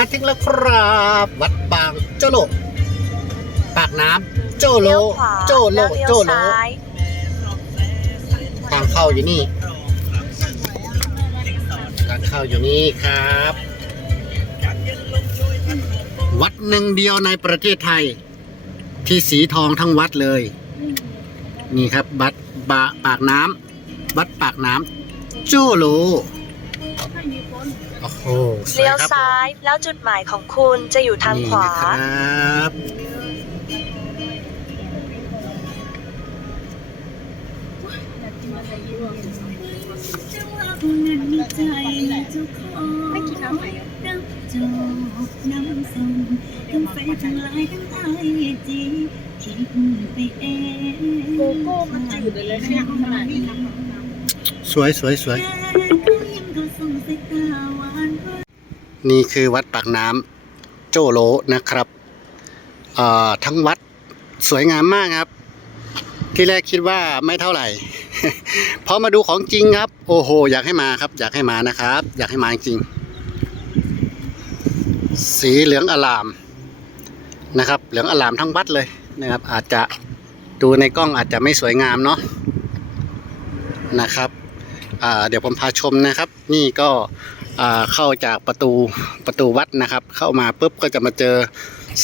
มาถึงแล้วครับ วัดปางโจโลปากน้ำโจโลเลี้ยวขวาโจโลแล้วเลี้ยวโจโลซ้ายทางเข้าอยู่นี่ทางเข้าอยู่นี่ครับ วัดหนึ่งเดียวในประเทศไทย ที่สีทองทั้งวัดเลย นี่ครับวัดบาปากน้ำวัดปากน้ำโจโล โอ้โหสวยเลี้ยวครับผมซ้ายแล้วจุดหมายของคุณจะอยู่ทางขวา นี่นะครับ ไม่กินน้ำไหนน้ำจอกน้ำส้มทั้งไฟทั้งลายทั้งไอจีคิดไปเองโกโก้มันจืดเลยเนี่ยขนาดนี้ทำแบบนั้นสวยสวยสวยก็ยิ้ นี่คือวัดปากน้ำโจโลนะครับทั้งวัดสวยงามมากครับ ที่แรกคิดว่าไม่เท่าไหร่พอมาดูของจริงครับ โอ้โห อยากให้มาครับ อยากให้มานะครับ อยากให้มาจริง สีเหลืองอลามนะครับ เหลืองอลามทั้งวัดเลยนะครับ อาจจะดูในกล้องอาจจะไม่สวยงามเนาะนะครับ เดี๋ยวผมพาชมนะครับ นี่ก็เข้าจากประตูประตูวัดนะครับ เข้ามาปุ๊บก็จะมาเจอ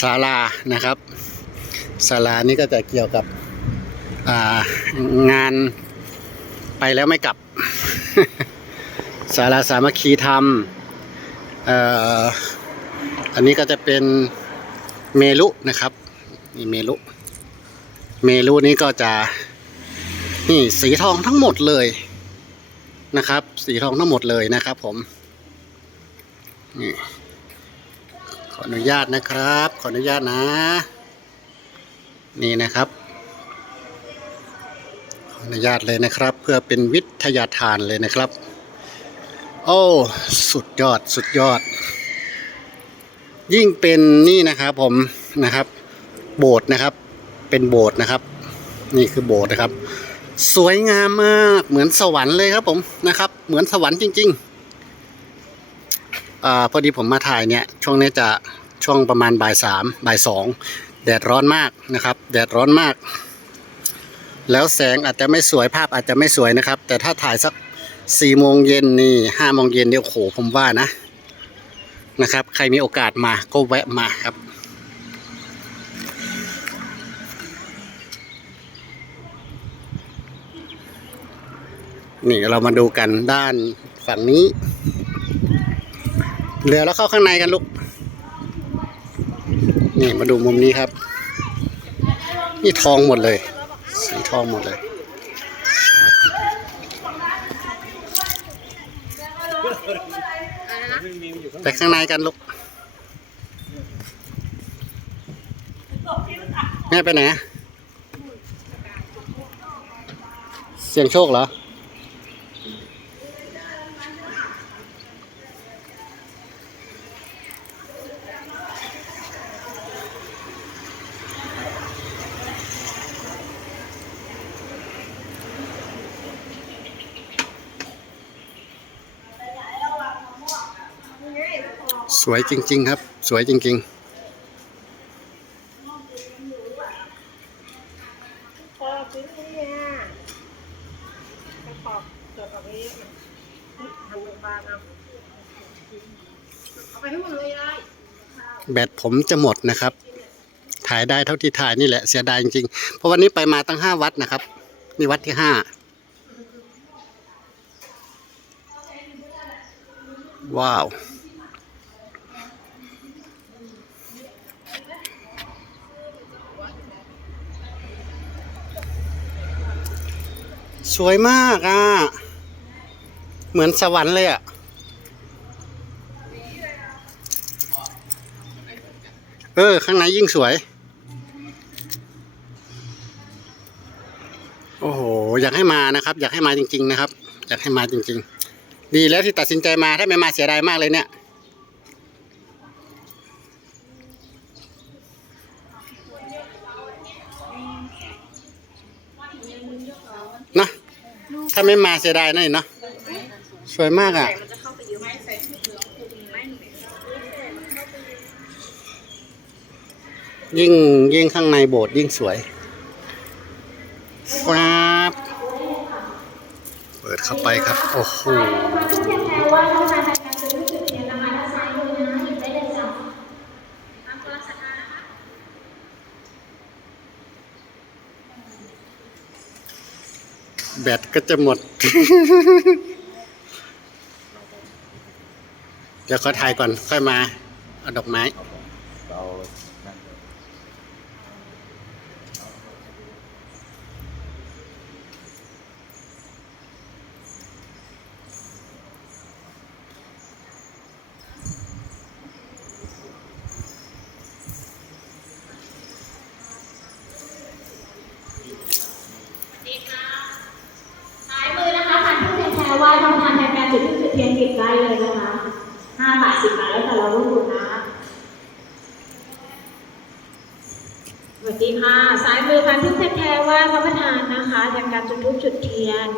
ศาลานะครับศาลานี้ก็จะเกี่ยวกับงานไปแล้วไม่กลับศาลาสามัคคีธรรมอันนี้ก็จะเป็นเมลุนะครับนี่เมลุเมลุนี้ก็จะนี่สีทองทั้งหมดเลย นะครับ สีทองทั้งหมดเลยนะครับผมนี่ขออนุญาตนะครับ ขออนุญาตนะ นี่นะครับ ขออนุญาตเลยนะครับ เพื่อเป็นวิทยาทานเลยนะครับ โอ้สุดยอดสุดยอด ยิ่งเป็นนี่นะครับผมนะครับ โบสถ์นะครับ เป็นโบสถ์นะครับ นี่คือโบสถ์นะครับ สวยงามมากเหมือนสวรรค์เลยครับผมนะครับ เหมือนสวรรค์จริงๆอาพอดีผมมาถ่ายเนี่ยช่วงนี้จะช่วงประมาณบ่ายสามบ่ายสองแดดร้อนมากนะครับ แดดร้อนมาก แล้วแสงอาจจะไม่สวยภาพอาจจะไม่สวยนะครับ แต่ถ้าถ่ายสักสี่โมงเย็นนี่ห้าโมงเย็นเนี่ยโอ้โหผมว่านะนะครับ ใครมีโอกาสมาก็แวะมาครับ นี่เรามาดูกันด้านฝั่งนี้เหลือแล้วเข้าข้างในกันลูก นี่มาดูมุมนี้ครับ นี่ทองหมดเลย สีทองหมดเลย ไปข้างในกันลูกแม่ไปไหน เสียงโชคเหรอ สวยจริง ๆ ครับ สวยจริงพอซื้อต่อไปเยอะนะทำเป็นบานเอาเอาไปให้หมดเลยยายๆแบตผมจะหมดนะครับ ถ่ายได้เท่าที่ถ่ายนี่แหละเสียดายจริงๆ เพราะวันนี้ไปมาตั้งห้าวัดนะครับ นี่วัดที่ห้าว้าว สวยมากอะ เหมือนสวรรค์เลยอะ เออ ข้างในยิ่งสวย โอ้โห อยากให้มานะครับ อยากให้มาจริง ๆ นะครับ อยากให้มาจริง ๆ ดีแล้วที่ตัดสินใจมา ถ้าไม่มาเสียดายมากเลยเนี่ย ถ้าไม่มาเสียดายหน่อยเนาะสวยมากอะยิ่งยิ่งข้างในโบสถ์ยิ่งสวยครับเปิดเข้าไปครับ โอ้โห แบตก็จะหมด เดี๋ยวขอถ่ายก่อนค่อยมา เอาดอกไม้ ซ้ายมือนะคะผ่านผู้แทนแชร์ไหว้ทำงานแทนการจุด สิบได้เลยนะคะห้าบาทสิบบาทแล้วแต่เราร่วมบุญนะสวัสดีค่ะซ้ายมือผ่านผู้แทนแชร์ไหว้พระประธานนะคะแทนการจุดทูบจุดเทียน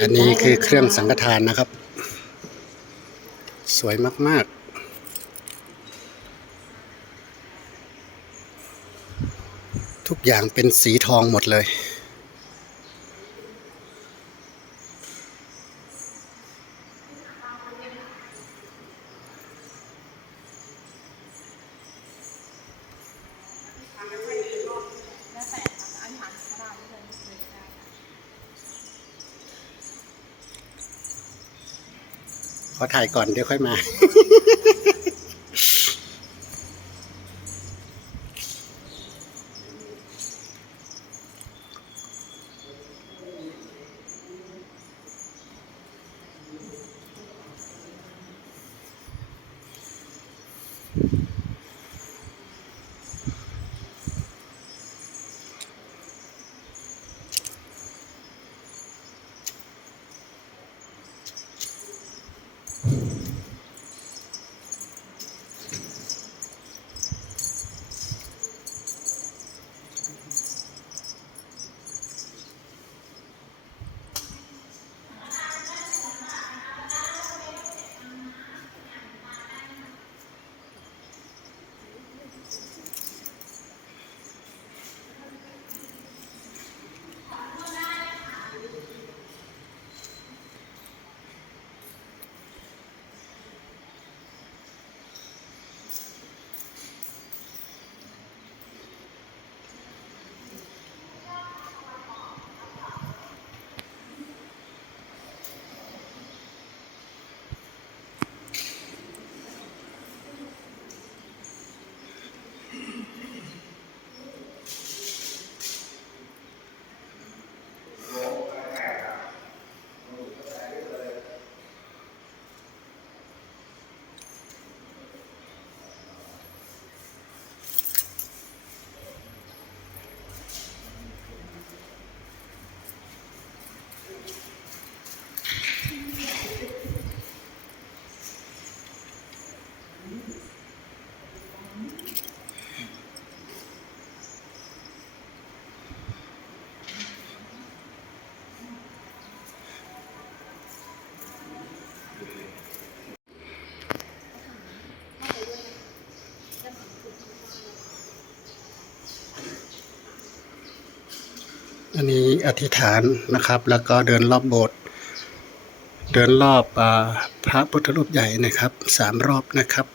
อันนี้คือเครื่องสังฆทานนะครับ สวยมากๆทุกอย่างเป็นสีทองหมดเลย ถ่ายก่อนเดี๋ยวค่อยมา นนี้อธิษฐานนะครับ แล้วก็เดินรอบโบสถ์เดินรอบอพระพุทธรูปใหญ่นะครับสามรอบนะครับ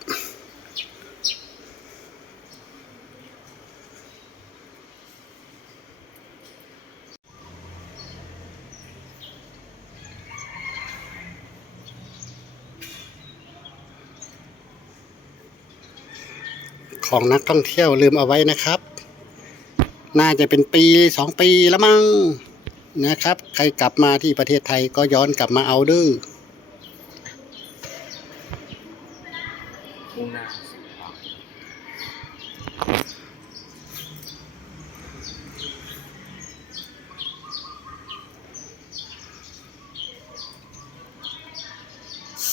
ของนักท่องเที่ยวลืมเอาไว้นะครับ น่าจะเป็นปีสองปีแล้วมั้งนะครับ ใครกลับมาที่ประเทศไทยก็ย้อนกลับมาเอาดื้อ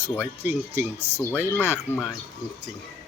สวยจริง ๆ สวยมากมายจริง ๆ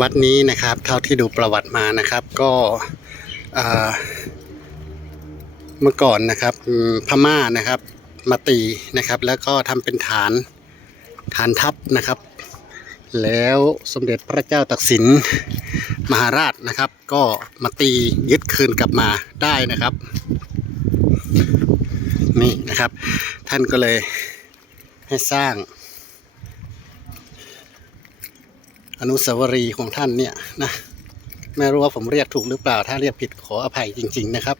วัดนี้นะครับ เท่าที่ดูประวัติมานะครับ ก็เมื่อก่อนนะครับพม่านะครับมาตีนะครับ แล้วก็ทำเป็นฐานฐานทัพนะครับ แล้วสมเด็จพระเจ้าตักสินมหาราชนะครับ ก็มาตียึดคืนกลับมาได้นะครับ นี่นะครับ ท่านก็เลยให้สร้าง อนุสาวรีย์ของท่านเนี่ยนะไม่รู้ว่าผมเรียกถูกหรือเปล่า ถ้าเรียกผิดขออภัยจริง ๆ นะครับ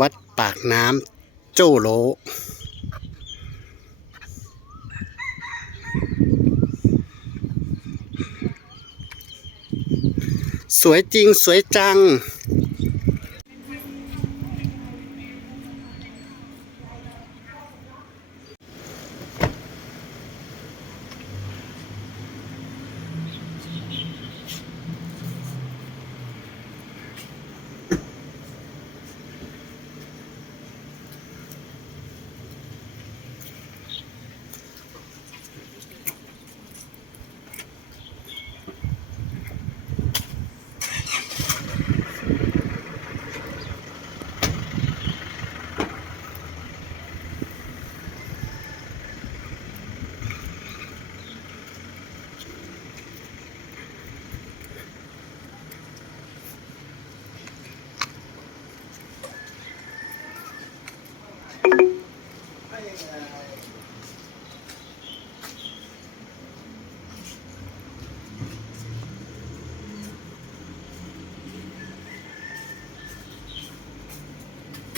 วัด ปากน้ำโจ้โล สวยจริงสวยจัง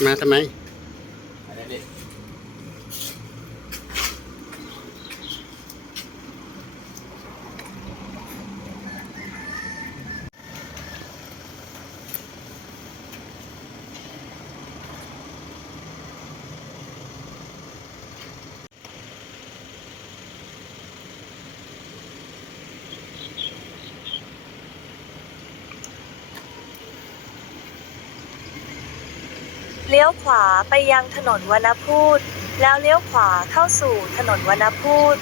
มาทำไม เลี้ยวขวาไปยังถนนวรรณพูด แล้วเลี้ยวขวาเข้าสู่ถนนวรรณพูด